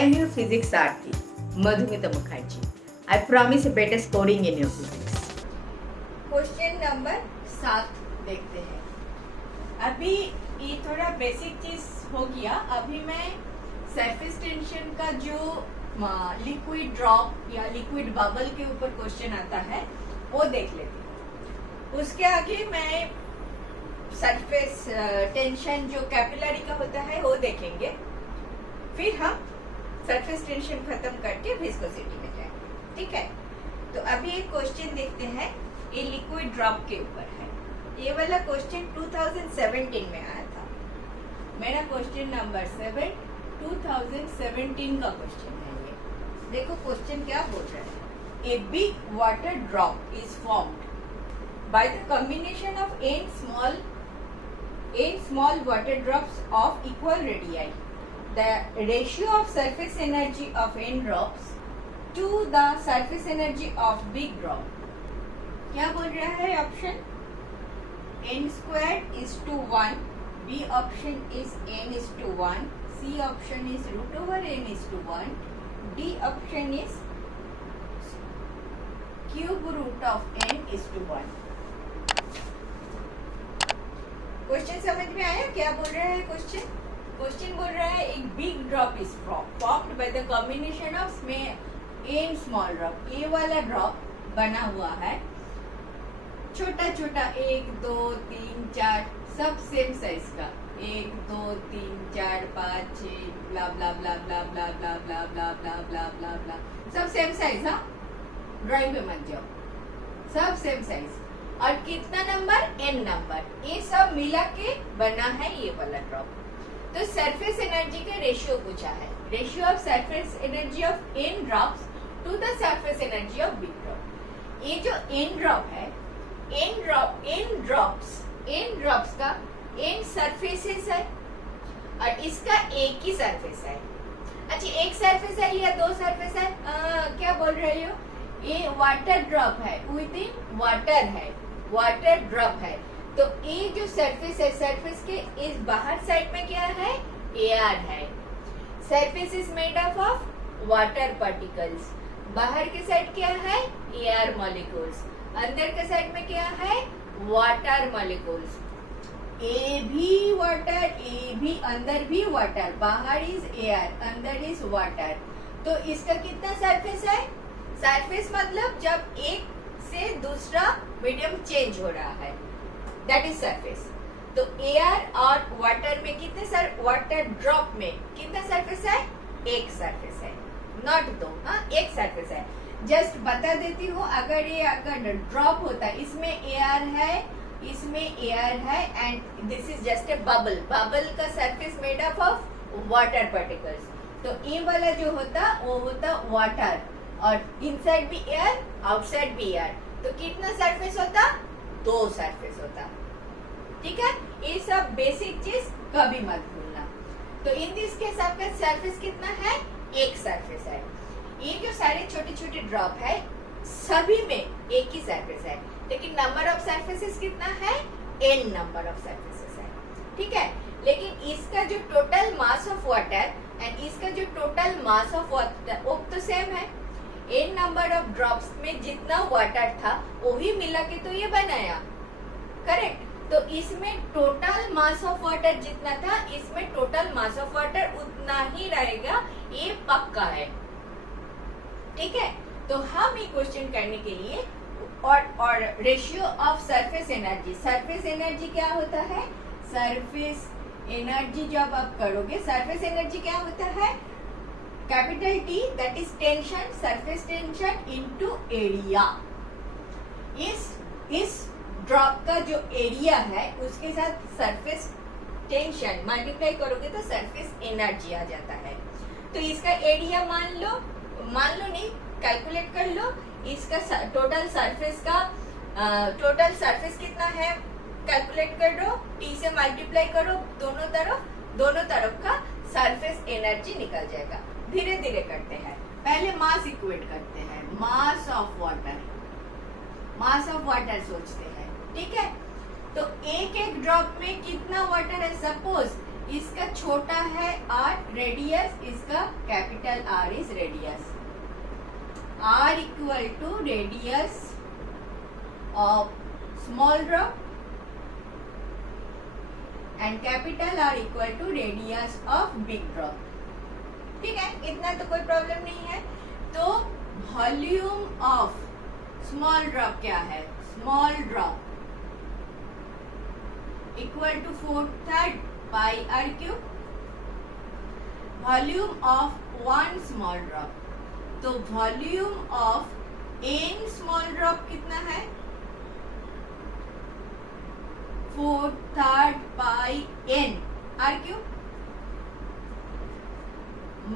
am your physics Aarti, Madhumita Mukherjee. I promise a better scoring in your physics. Question number 7 देखते हैं। अभी ये थोड़ा basic चीज हो गया। अभी मैं सरफेस टेंशन का जो लिक्विड ड्रॉप या लिक्विड बबल के ऊपर क्वेश्चन आता है वो देख लेती हूँ। उसके आगे मैं सरफेस टेंशन जो कैपिलरी का होता है वो देखेंगे, फिर हम सरफेस टेंशन खत्म करके विस्कोसिटी में जाएंगे। ठीक है, तो अभी एक क्वेश्चन देखते हैं, ये लिक्विड ड्रॉप के ऊपर है। ये वाला क्वेश्चन 2017 में आया था। मेरा क्वेश्चन नंबर 7 2017 का क्वेश्चन है ये। देखो क्वेश्चन क्या बोल रहा है। A big water drop is formed by the combination of n small water drops of equal radii. The ratio of surface energy of n drops to the surface energy of big drop. क्या बोल रहा है option? n squared is to 1, B option is n is to 1, C option is root over n is to 1, D option is cube root of n is to 1. Question समझ में आया? क्या बोल रहा है क्वेश्चन? क्वेश्चन बोल रहा है एक big drop is formed by the combination of an small drop. ये वाला ड्रॉप बना हुआ है छोटा छोटा 1 2 3 4 सब सेम साइज का, 1 2 3 4 5 6 ब्ला ब्ला ब्ला ब्ला ब्ला ब्ला ब्ला ब्ला ब्ला ब्ला ब्ला ब्ला सब सेम साइज। हाँ, ड्राइंग पे मत जाओ, सब सेम साइज। और कितना नंबर? n number. ये सब मिला के बना है ये वाला ड्रॉप। तो सरफेस एनर्जी का रेशियो पूछा है, ratio of surface energy of n drops to the surface energy of big drop. ये जो n ड्रॉप है, n ड्रॉप्स का n सरफेसेस है और इसका एक ही सरफेस है। अच्छा, एक सरफेस है या 2 सरफेस है? क्या बोल रहे हो? ये वाटर ड्रॉप है, विद इन वाटर है, वाटर ड्रॉप है। तो ये जो सरफेस है, सरफेस के इस बाहर साइड में क्या है? एयर है। Surface is made up of water particles. बाहर के साइड क्या है? Air molecules. अंदर के साइड में क्या है? Water molecules. ए भी वाटर, ए भी अंदर भी वाटर, बाहर इज एयर, अंदर इज वाटर। तो इसका कितना सरफेस है? सरफेस मतलब जब एक से दूसरा मीडियम चेंज हो रहा है, दैट इज सरफेस। तो एयर और वाटर में कितने वाटर ड्रॉप में कितना सरफेस है? एक सरफेस है, नॉट 2। हाँ, एक सरफेस है। जस्ट बता देती हूँ, अगर ड्रॉप होता है, इसमें एयर है, इसमें एयर है, and this is just a bubble. Bubble का surface made up of water particles. तो ये वाला जो होता वो होता वाटर, और इनसाइड भी एयर, आउटसाइड भी एयर। तो कितना सरफेस होता? 2 सरफेस होता। ठीक है, ये सब बेसिक चीज कभी मत भूलना। तो इन दिस केस आपका सरफेस कितना है? एक सरफेस है। ये जो सारे छोटे छोटे ड्रॉप है, सभी में एक ही सरफेस है, लेकिन नंबर ऑफ सरफेसेस कितना है? n नंबर ऑफ सरफेसेस है। ठीक है, लेकिन इसका जो total mass of water and इसका जो टोटल मास ऑफ वाटर वो तो सेम है। n नंबर ऑफ ड्रॉप्स में जितना वाटर था वो ही मिला के तो ये बनाया, करेक्ट। तो इसमें टोटल मास ऑफ वाटर जितना था, इसमें टोटल मास ऑफ वाटर उतना ही रहेगा, ये पक्का है। ठीक है, तो हम ये क्वेश्चन करने के लिए और ratio of surface energy. Surface energy क्या होता है? सरफेस एनर्जी जब आप करोगे, सरफेस एनर्जी क्या होता है? Capital T, that is tension, surface tension into area. इस ड्रॉप का जो एरिया है उसके साथ सरफेस टेंशन मल्टीप्लाई करोगे तो सरफेस एनर्जी आ जाता है। तो इसका एरिया मान लो नहीं, कैलकुलेट कर लो। इसका टोटल सरफेस कितना है कैलकुलेट कर लो, T से मल्टीप्लाई करो, दोनों तरफ का सरफेस एनर्जी निकल जाएगा। धीरे धीरे करते हैं, पहले मास इक्वेट करते हैं। मास ऑफ वाटर सोचते हैं। ठीक है, तो एक ड्रॉप में कितना वाटर है? सपोज इसका छोटा है r रेडियस, इसका capital R is radius. R equal to radius of small drop and capital R equal to radius of big drop. ठीक है, इतना तो कोई प्रॉब्लम नहीं है. तो वॉल्यूम ऑफ स्मॉल ड्रॉप क्या है? Small drop equal to 4/3 pi r cube. Volume of one small drop, तो volume of n small drop कितना है? 4/3 pi n r cube.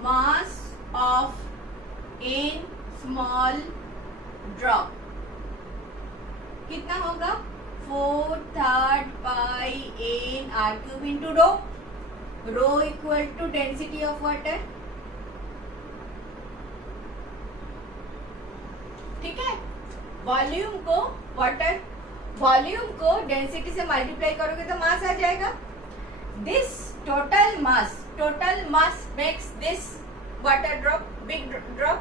Mass of n small drop कितना होगा? 4/3 pi n r cube into rho. Rho equal to density of water. ठीक है, volume को water, volume को density से मल्टीप्लाई करोगे तो मास आ जाएगा. This total mass makes this water drop big drop.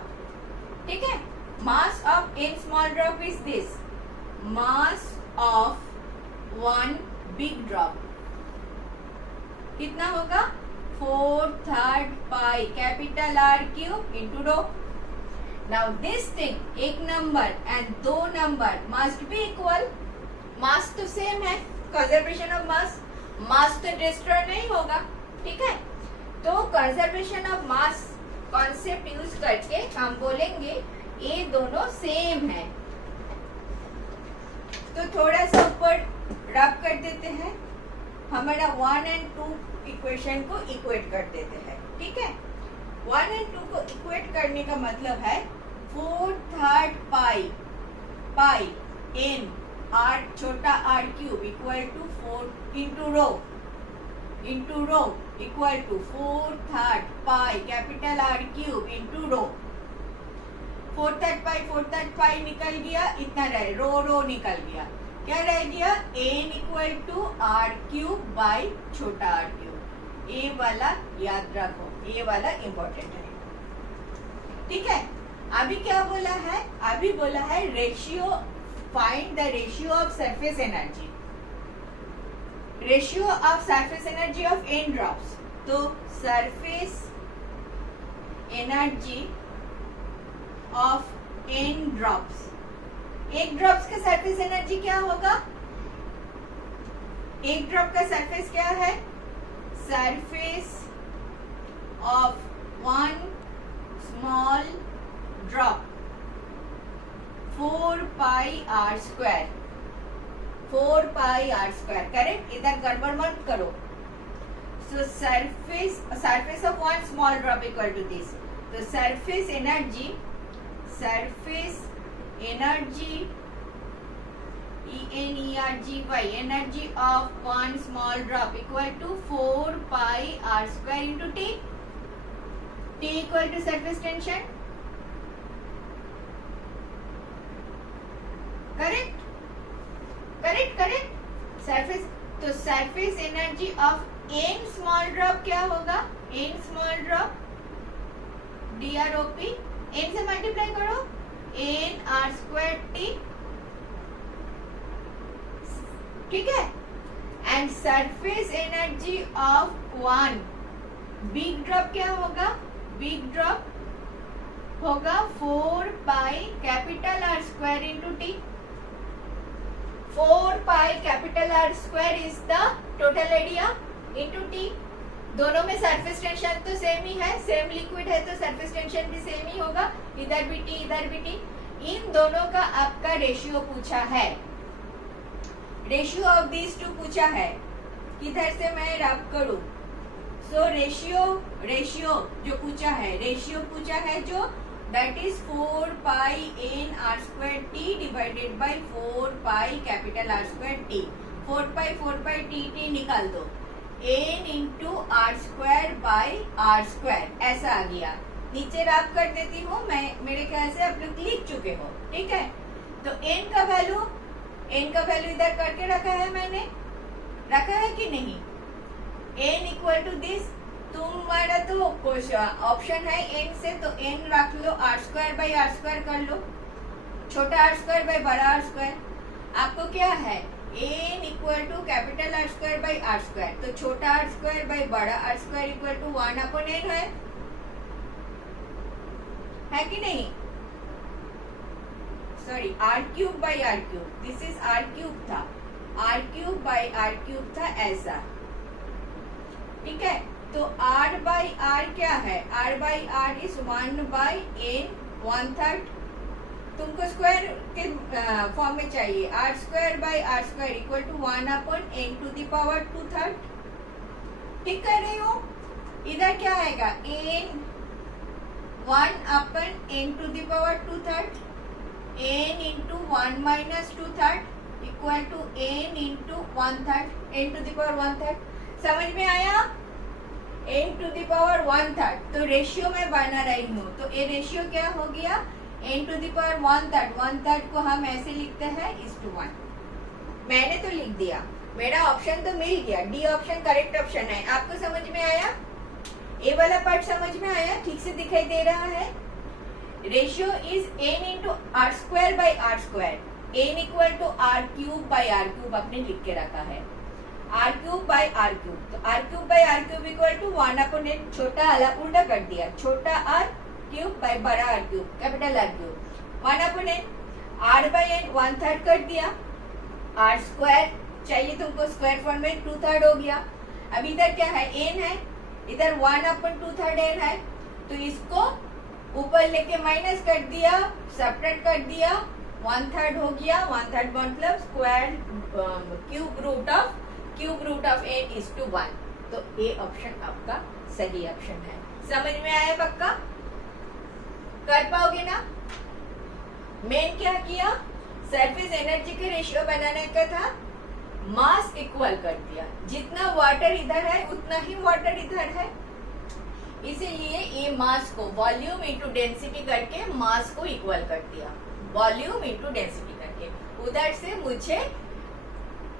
ठीक है, mass of in small drop is this. Mass of one big drop कितना होगा? 4/3 pi capital R cube into row. Now this thing, एक number and दो number must be equal. मास तो same है, conservation of mass तो destroy नहीं होगा. ठीक है, तो conservation of mass concept use करके हम बोलेंगे ये दोनों सेम है. तो थोड़ा सा ऊपर रब कर देते हैं, हमारा 1 और 2 इक्वेशन को इक्वेट कर देते हैं. ठीक है, 1 और 2 को इक्वेट करने का मतलब है 4/3 पाई n r छोटा r cube equal to 4 into rho equal to 4/3 pi capital R cube into rho. 4/3 pi निकल गया, इतना रहे, रो निकल गया. क्या रह गया? n equal to R cube by छोटा r क्यूब. ये वाला याद रखो, ये वाला इम्पोर्टेंट है. ठीक है, अभी क्या बोला है? अभी बोला है ratio, find the ratio of surface energy. Ratio of surface energy of n drops. तो surface energy of n drops, एक ड्रॉप्स का सरफेस एनर्जी क्या होगा? एक ड्रॉप का सरफेस क्या है? Surface of one small drop 4 pi r square. 4 pi r square, correct? इधर गड़बड़ मत करो. So surface of one small drop equal to this. तो surface energy energy of one small drop equal to 4 pi r square into t. t equal to surface tension. Correct. Surface, तो surface energy of n small drop क्या होगा? n small drop DROP, n से multiply करो, n r square t. ठीक है, and surface energy of one big drop क्या होगा? Big drop होगा 4 pi capital R square into t. 4 pi capital R square is the total area into t. दोनों में surface tension तो same ही है, same liquid है तो सरफेस टेंशन भी सेम ही होगा. इधर भी t, इधर भी t. इन दोनों का आपका रेशियो पूछा है. रेशियो ऑफ दीज टू पूछा है. किधर से मैं रब करूं? सो रेशियो जो पूछा है जो that is 4 pi n r square t divided by 4 pi capital R square t. 4 pi t निकाल दो. n into r square by r square ऐसा आ गया. नीचे रब कर देती हूँ मैं, मेरे ख्याल से आप लोग लिख चुके हो. ठीक है, तो n का वैल्यू इधर करके रखा है, मैंने रखा है कि नहीं? n इक्वल टू दिस, तुम्हारा तो कुछ ऑप्शन है n से, तो n रख लो, R square by R square कर लो, छोटा आर स्क्वायर बाई बड़ा आर स्क्वायर। आपको क्या है, n equal to capital R square by R square, तो छोटा आर स्क्वायर बाई बड़ा R square equal to 1/n है कि नहीं? Sorry, R cube by R cube, this is R cube था, R cube by R cube था ऐसा, ठीक है। तो r बाई आर क्या है, r by are is 1/n 1/3, तुमको स्क्वायर के फॉर्म में चाहिए, R square by R square equal to 1/n to the power 2/3, ठीक कर रही हो? इधर क्या आएगा, n 1/n to the power 2/3, n into 1 minus 2/3 equal to n into 1/3, n to the power 1/3, समझ में आया? n टू द पावर 1/3, तो रेशियो में बना रही हूँ, तो ये रेशियो क्या हो गया, n टू द पावर 1/3, 1/3 को हम ऐसे लिखते हैं 1:1, मैंने तो लिख दिया, मेरा ऑप्शन तो मिल गया, डी ऑप्शन करेक्ट ऑप्शन है। आपको समझ में आया? ये वाला पार्ट समझ में आया, ठीक से दिखाई दे रहा है? Ratio is n into R square by R square, n equal to R cube by R cube आपने लिख के रखा है, R cube by R cube, तो R cube by R cube equal to 1/n, छोटा उल्टा कर दिया, छोटा आर क्यूब बाई बड़ा R cube, capital R cube 1/n, R by N 1/3 कर दिया, आर स्क्वायर चाहिए तुमको स्क्वायर फॉर्म में 2/3 हो गया। अब इधर क्या है, n है, इधर 1/2/3 n है, तो इसको ऊपर लेके माइनस कर दिया, सब्ट्रैक्ट कर दिया, 1/3 हो गया, 1/3 मतलब square cube root of n is to 1, तो ये ऑप्शन आपका सही ऑप्शन है। समझ में आया? पक्का कर पाओगे ना? मेन क्या किया, सरफेस एनर्जी के रेशियो बनाने का था, मास इक्वल कर दिया, जितना वाटर इधर है उतना ही वाटर इधर है, इसीलिए ये मास को वॉल्यूम इनटू डेंसिटी करके मास को इक्वल कर दिया, वॉल्यूम इनटू डेंसिटी करके। उधर से मुझे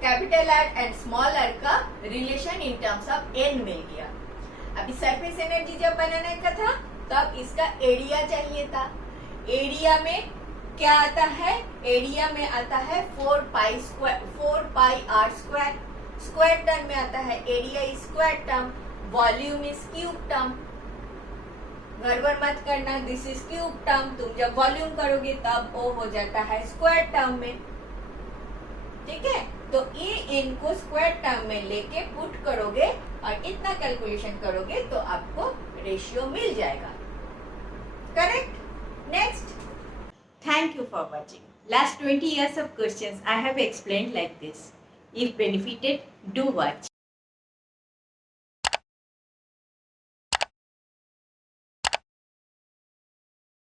capital R and small R का relation in terms of n मिल गया। अभी सरफेस एनर्जी जब बनाने का था तब इसका एरिया चाहिए था, एरिया में क्या आता है, एरिया में आता है 4 pi r square, square term में आता है area is square term, volume is cube term, गड़बड़ मत करना, दिस इज क्यूब टर्म, तुम जब वॉल्यूम करोगे तब वो हो जाता है स्क्वायर टर्म में, ठीक है। तो ये इनको स्क्वायर टर्म में लेके पुट करोगे और इतना कैलकुलेशन करोगे तो आपको रेशियो मिल जाएगा, correct. Next, Thank you for watching. Last 20 years of questions I have explained like this. If benefited, do watch.